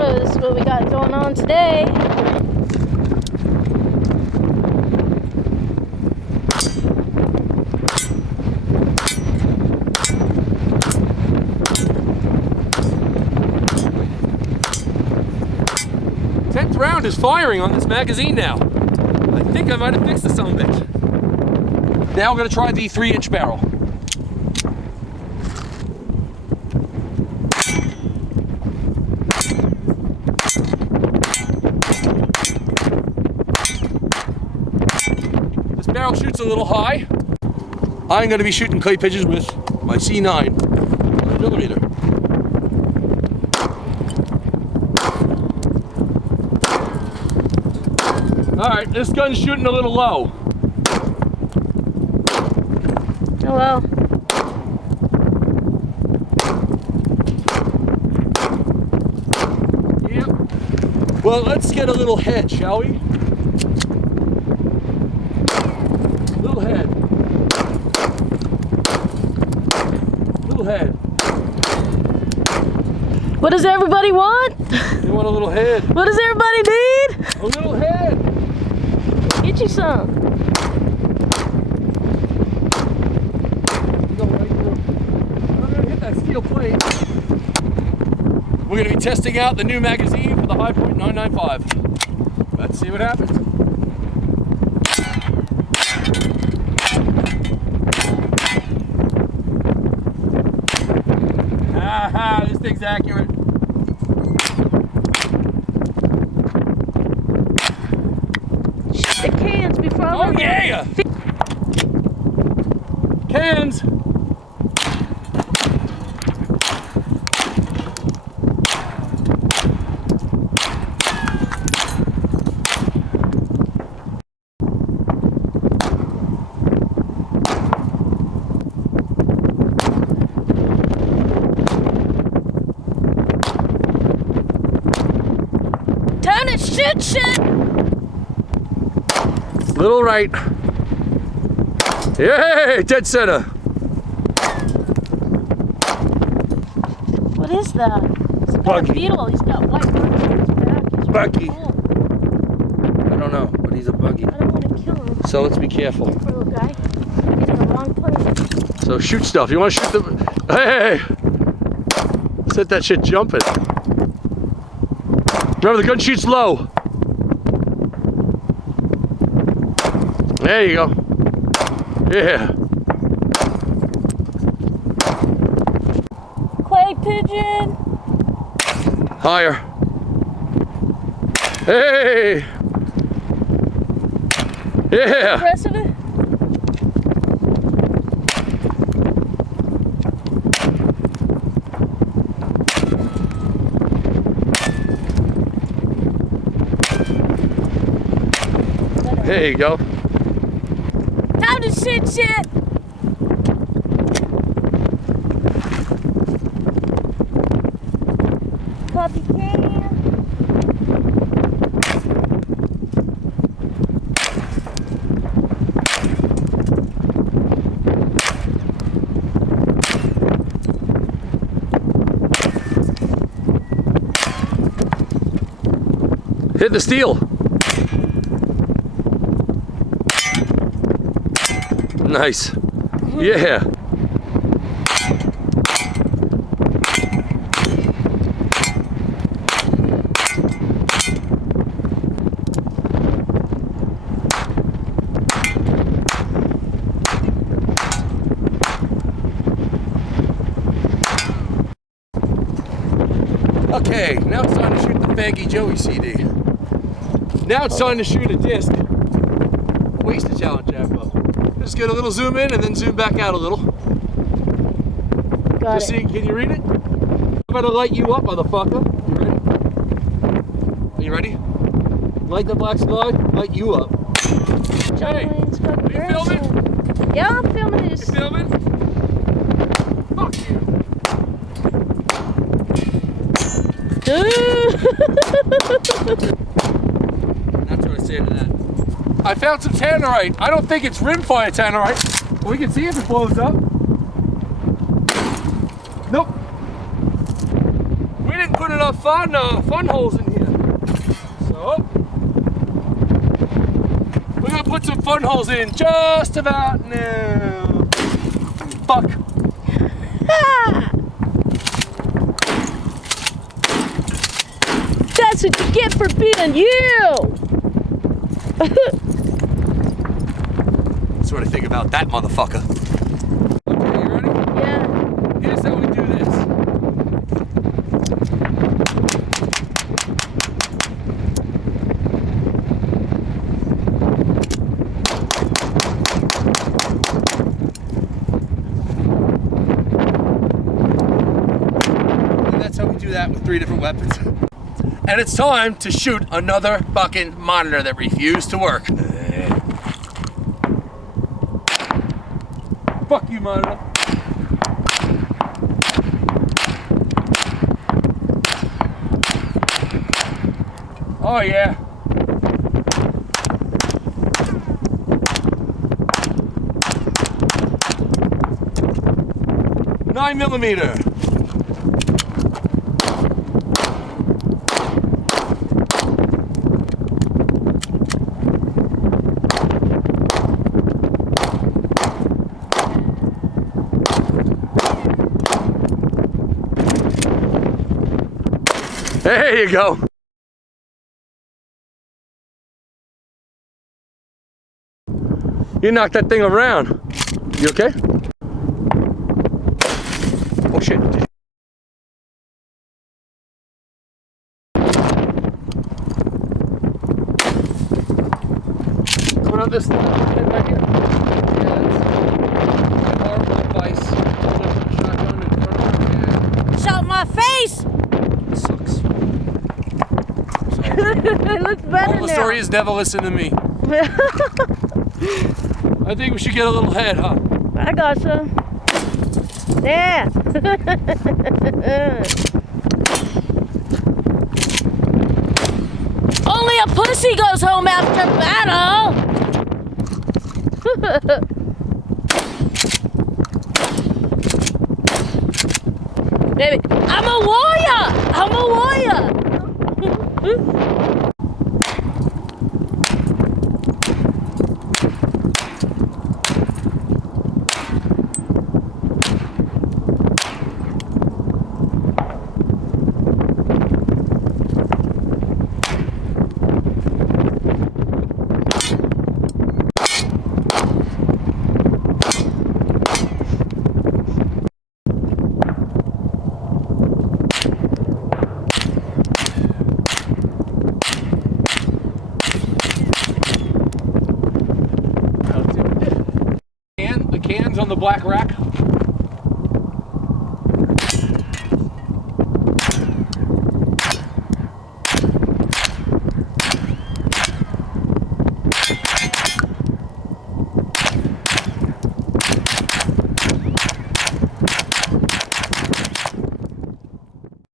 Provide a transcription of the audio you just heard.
This is what we got going on today. Tenth round is firing on this magazine now. I think I might have fixed the son of a bitch. Now we're gonna try the 3-inch barrel. Barrel shoots a little high. I'm going to be shooting clay pigeons with my C9 millimeter. All right, this gun's shooting a little low. Oh well. Yep. Well, let's get a little head, shall we? Head. Little head. What does everybody want? You want a little head. What does everybody need? A little head. Get you some. Go right through. I'm gonna hit that steel plate. We're gonna be testing out the new magazine for the High Point 995. Let's see what happens. Aha, this thing's accurate. Shoot the cans before Oh yeah! Cans! Shoot shit! Little right. Yay! Dead center. What is that? He's got a beetle. He's got white marks on his back. He's Buggy. Cool. I don't know, but he's a buggy. I don't want to kill him. So let's be careful. Poor little guy. He's in the wrong place. So shoot stuff. You want to shoot the... Hey! Set that shit jumping. Remember, the gun shoots low. There you go. Yeah. Clay pigeon. Higher. Hey! Yeah! The rest of it? There you go. Time to shoot shit! Puppy can. Hit the steel. Nice. Yeah. Okay, now it's time to shoot the Faggy Joey CD. Now it's time to shoot a disc. Waste the challenge, Jacko. Just get a little zoom in and then zoom back out a little. Got Just it. see, can you read it? I'm gonna light you up, motherfucker. You ready? Are you ready? Light the black sky, light you up. Hey, are you filming? Yeah, I'm filming this. You filming? Fuck you. That's what I say to that. I found some tannerite. I don't think it's rimfire tannerite. We can see if it blows up. Nope. We didn't put enough fun holes in here. So we're gonna put some fun holes in just about now. Fuck. That's what you get for being you. That's what I think about that motherfucker. Okay, you ready? Yeah. Here's how we do this. And that's how we do that with 3 different weapons. And it's time to shoot another fucking monitor that refused to work. Fuck you, monitor. Oh yeah. Nine millimeter. There you go. You knocked that thing around. You okay? Oh shit. Coming out this thing right here. Yeah, that's horrible advice. Put a shotgun in front of her and Shot my face. sucks. It looks better All the now. story is never listen to me. I think we should get a little head, huh? I got some. Yeah. Only a pussy goes home after battle. Baby, I'm a warrior. I'm a warrior. The cans on the black rack.